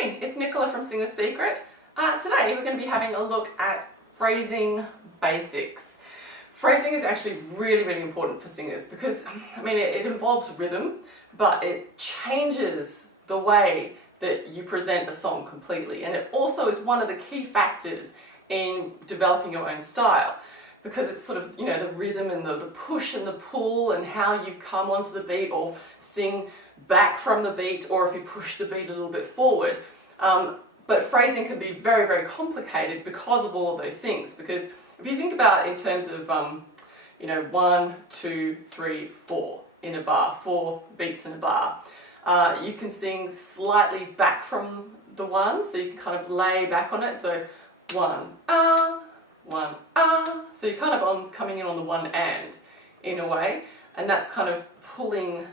Hey, it's Nicola from Singer's Secret. Today we're going to be having a look at phrasing basics. Phrasing is actually really important for singers because, I mean, it involves rhythm, but it changes the way that you present a song completely. And it also is one of the key factors in developing your own style, because it's sort of, you know, the rhythm and the push and the pull and how you come onto the beat or sing back from the beat, or if you push the beat a little bit forward. But phrasing can be very complicated because of all of those things. Because if you think about it in terms of, you know, 1, 2, 3, 4 in a bar, 4 beats in a bar, you can sing slightly back from the 1, so you can kind of lay back on it. So 1, 1, so you're kind of coming in on the 1 and in a way, and that's kind of pulling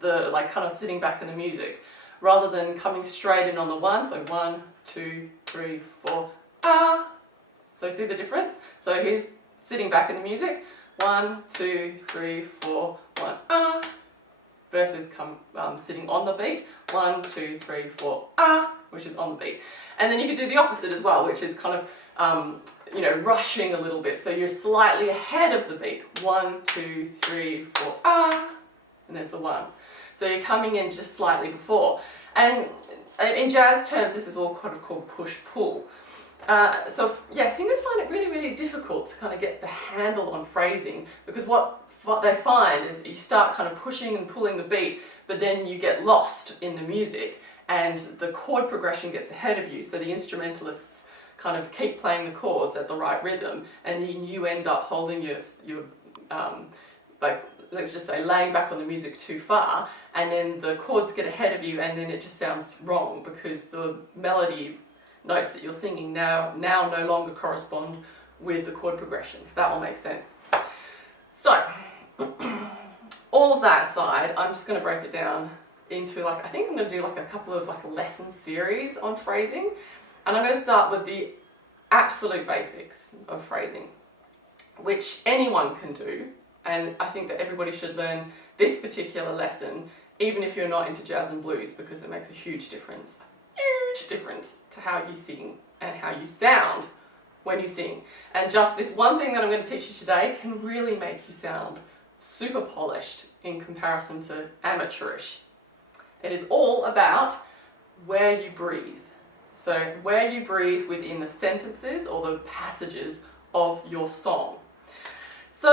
the, like, kind of sitting back in the music rather than coming straight in on the 1. So 1, 2, 3, 4, So see the difference? So here's sitting back in the music, 1, 2, 3, 4, 1, versus sitting on the beat, 1, 2, 3, 4, which is on the beat. And then you can do the opposite as well, which is kind of, you know, rushing a little bit. So you're slightly ahead of the beat, 1, 2, 3, 4, and there's the 1. So you're coming in just slightly before. And in jazz terms, this is all kind of called push-pull. So yeah, singers find it really difficult to kind of get the handle on phrasing, because what they find is you start kind of pushing and pulling the beat, but then you get lost in the music and the chord progression gets ahead of you. So the instrumentalists kind of keep playing the chords at the right rhythm, and then you end up holding your like, let's just say, laying back on the music too far, and then the chords get ahead of you, and then it just sounds wrong because the melody notes that you're singing now no longer correspond with the chord progression, if that will make sense. So all of that aside, I'm just going to break it down into, like, I think I'm going to do like a couple of like lesson series on phrasing, and I'm going to start with the absolute basics of phrasing, which anyone can do. And I think that everybody should learn this particular lesson, even if you're not into jazz and blues, because it makes a huge difference to how you sing and how you sound when you sing. And just this one thing that I'm going to teach you today can really make you sound super polished in comparison to amateurish. It is all about where you breathe. So where you breathe within the sentences or the passages of your song. So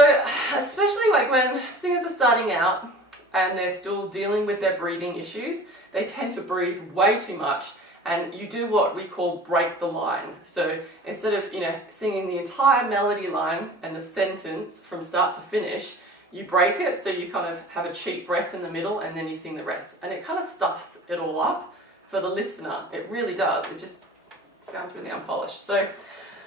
especially like when singers are starting out and they're still dealing with their breathing issues, they tend to breathe way too much, and you do what we call break the line. So instead of, you know, singing the entire melody line and the sentence from start to finish, you break it, so you kind of have a cheap breath in the middle and then you sing the rest. And it kind of stuffs it all up for the listener. It really does. It just sounds really unpolished. So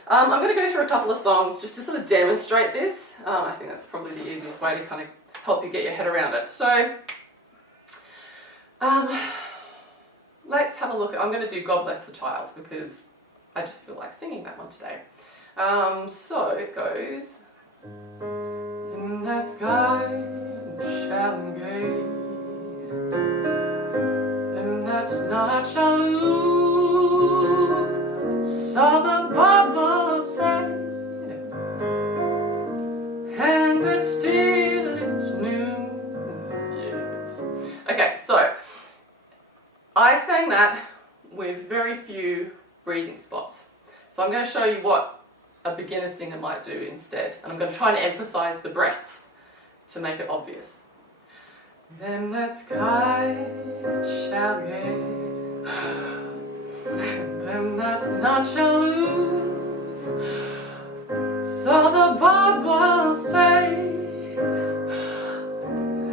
I'm going to go through a couple of songs just to sort of demonstrate this. I think that's probably the easiest way to kind of help you get your head around it. So let's have a look. I'm going to do God Bless the Child because I just feel like singing that one today. So it goes, in that sky shall gate, and that's not shall lose, saw the bubble say, and it still is new. Yes. Okay, so I sang that with very few breathing spots. So I'm going to show you what a beginner singer might do instead. And I'm going to try and emphasize the breaths to make it obvious. Then that sky shall gain, then that's not shall lose, so the bubble say,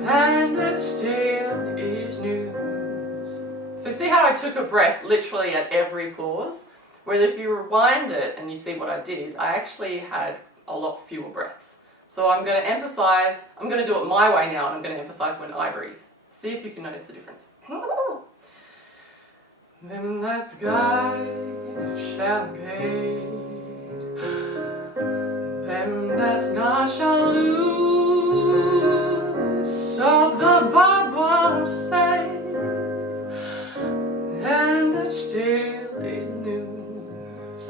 and it still is news. So see how I took a breath literally at every pause? Whereas if you rewind it and you see what I did, I actually had a lot fewer breaths. So I'm going to emphasize, I'm going to do it my way now, and I'm going to emphasize when I breathe. See if you can notice the difference. Then that sky shall gate, then that's not shall lose, so the bubble say, and it still is news.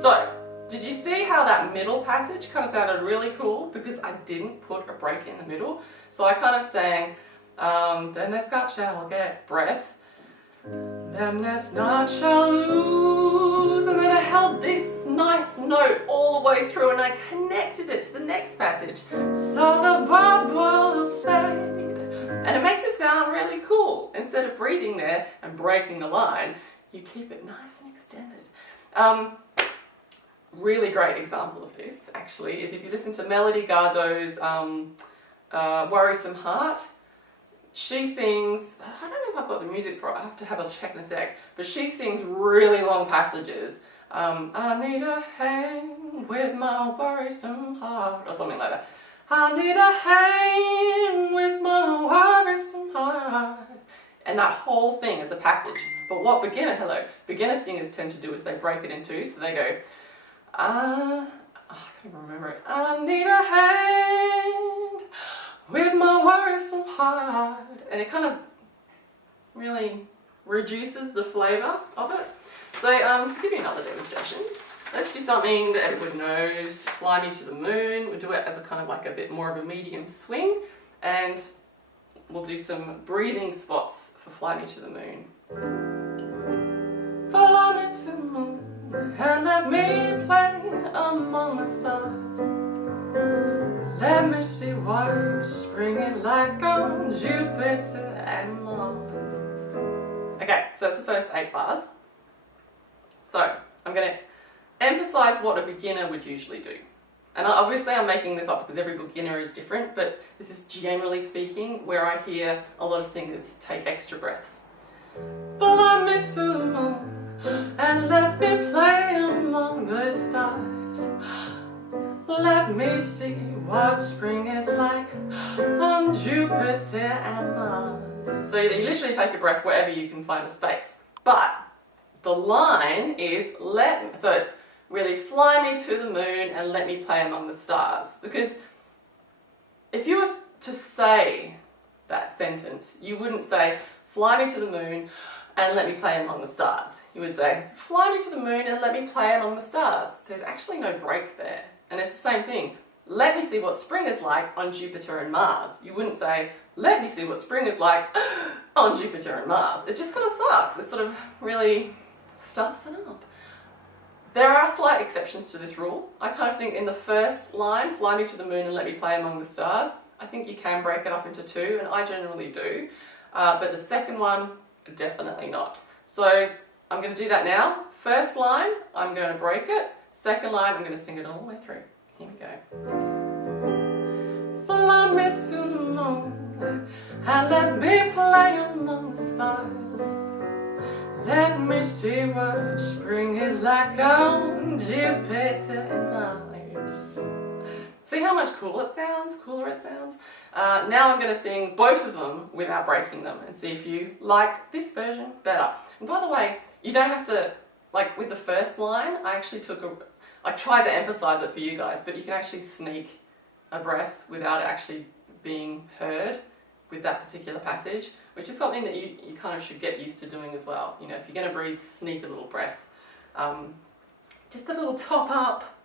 So, did you see how that middle passage kind of sounded really cool? Because I didn't put a break in the middle. So I kind of sang, them that's got shall get breath, them that's not shall lose. And then I held this nice note all the way through and I connected it to the next passage. So the bubbles say. And it makes it sound really cool. Instead of breathing there and breaking the line, you keep it nice and extended. Really great example of this, actually, is if you listen to Melody Gardot's Worrisome Heart. She sings, I don't know if I've got the music for it, I have to have a check in a sec, but she sings really long passages. I need a hand with my worrisome heart, or something like that. I need a hand with my worrisome heart. And that whole thing is a passage. But what beginner singers tend to do is they break it in two. So they go, I can't even remember it. I need a hand with my worrisome heart. And it kind of really reduces the flavour of it. So to give you another demonstration, let's do something that everybody knows, Fly Me to the Moon. We'll do it as a kind of like a bit more of a medium swing, and we'll do some breathing spots for Fly Me to the Moon. Fly me to the moon and let me play among the stars. Let me see what spring is like on Jupiter and Mars. Okay, so that's the first 8 bars. So I'm going to emphasize what a beginner would usually do. And obviously I'm making this up because every beginner is different, but this is generally speaking where I hear a lot of singers take extra breaths. Fly me to the moon and let me play among the stars. Let me see what spring is like on Jupiter and Mars. So you literally take a breath wherever you can find a space. But the line is so it's really fly me to the moon and let me play among the stars. Because if you were to say that sentence, you wouldn't say fly me to the moon and let me play among the stars. You would say fly me to the moon and let me play among the stars. There's actually no break there. And it's the same thing. Let me see what spring is like on Jupiter and Mars. You wouldn't say, let me see what spring is like on Jupiter and Mars. It just kind of sucks. It sort of really stuffs it up. There are slight exceptions to this rule. I kind of think in the first line, fly me to the moon and let me play among the stars, I think you can break it up into 2, and I generally do. But the second one, definitely not. So I'm going to do that now. First line, I'm going to break it. Second line, I'm going to sing it all the way through. Here we go. Fly me to the moon and let me play among the stars. Let me see what spring is like on Jupiter and Mars. See how much cooler it sounds? Now I'm going to sing both of them without breaking them and see if you like this version better. And by the way, you don't have to, like with the first line, I tried to emphasize it for you guys, but you can actually sneak a breath without it actually being heard with that particular passage, which is something that you kind of should get used to doing as well. You know, if you're going to breathe, sneak a little breath. Just a little top up,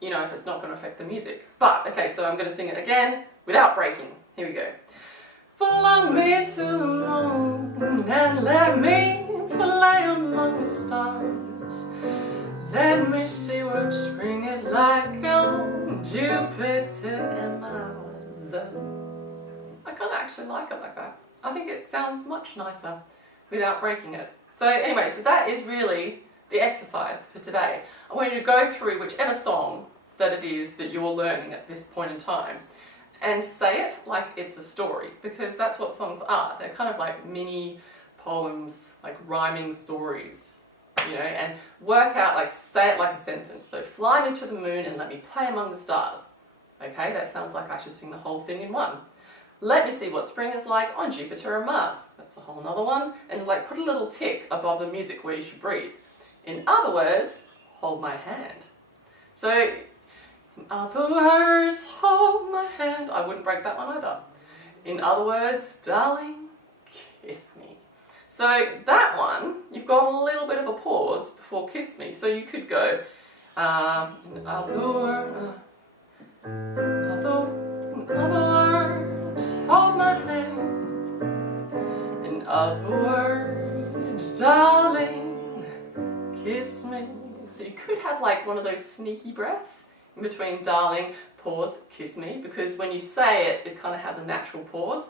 you know, if it's not going to affect the music. But, okay, so I'm going to sing it again without breaking. Here we go. Fly me to the moon and let me play among the stars. Let me see what spring is like on Jupiter and Mars. I kind of actually like it like that. I think it sounds much nicer without breaking it. So anyway, so that is really the exercise for today. I want you to go through whichever song that it is that you're learning at this point in time and say it like it's a story, because that's what songs are. They're kind of like mini poems, like rhyming stories, you know, and work out, like say it like a sentence. So fly me to the moon and let me play among the stars. Okay, that sounds like I should sing the whole thing in one. Let me see what spring is like on Jupiter and Mars. That's a whole nother one. And like put a little tick above the music where you should breathe. In other words, hold my hand. So, in other words, hold my hand. I wouldn't break that one either. In other words, darling, kiss me. So that one, you've got a before kiss me. So you could go, in other words, hold my hand. In other words, darling, kiss me. So you could have like one of those sneaky breaths in between darling, pause, kiss me, because when you say it, it kind of has a natural pause.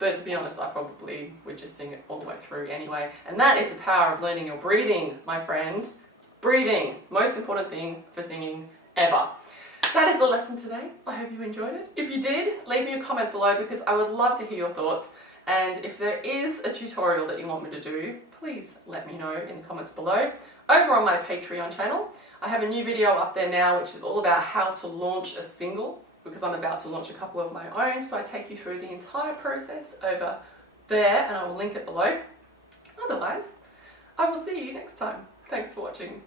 But to be honest, I probably would just sing it all the way through anyway. And that is the power of learning your breathing, my friends. Breathing, most important thing for singing ever. That is the lesson today. I hope you enjoyed it. If you did, leave me a comment below because I would love to hear your thoughts. And if there is a tutorial that you want me to do, please let me know in the comments below. Over on my Patreon channel, I have a new video up there now which is all about how to launch a single, because I'm about to launch a couple of my own, so I take you through the entire process over there and I will link it below. Otherwise, I will see you next time. Thanks for watching.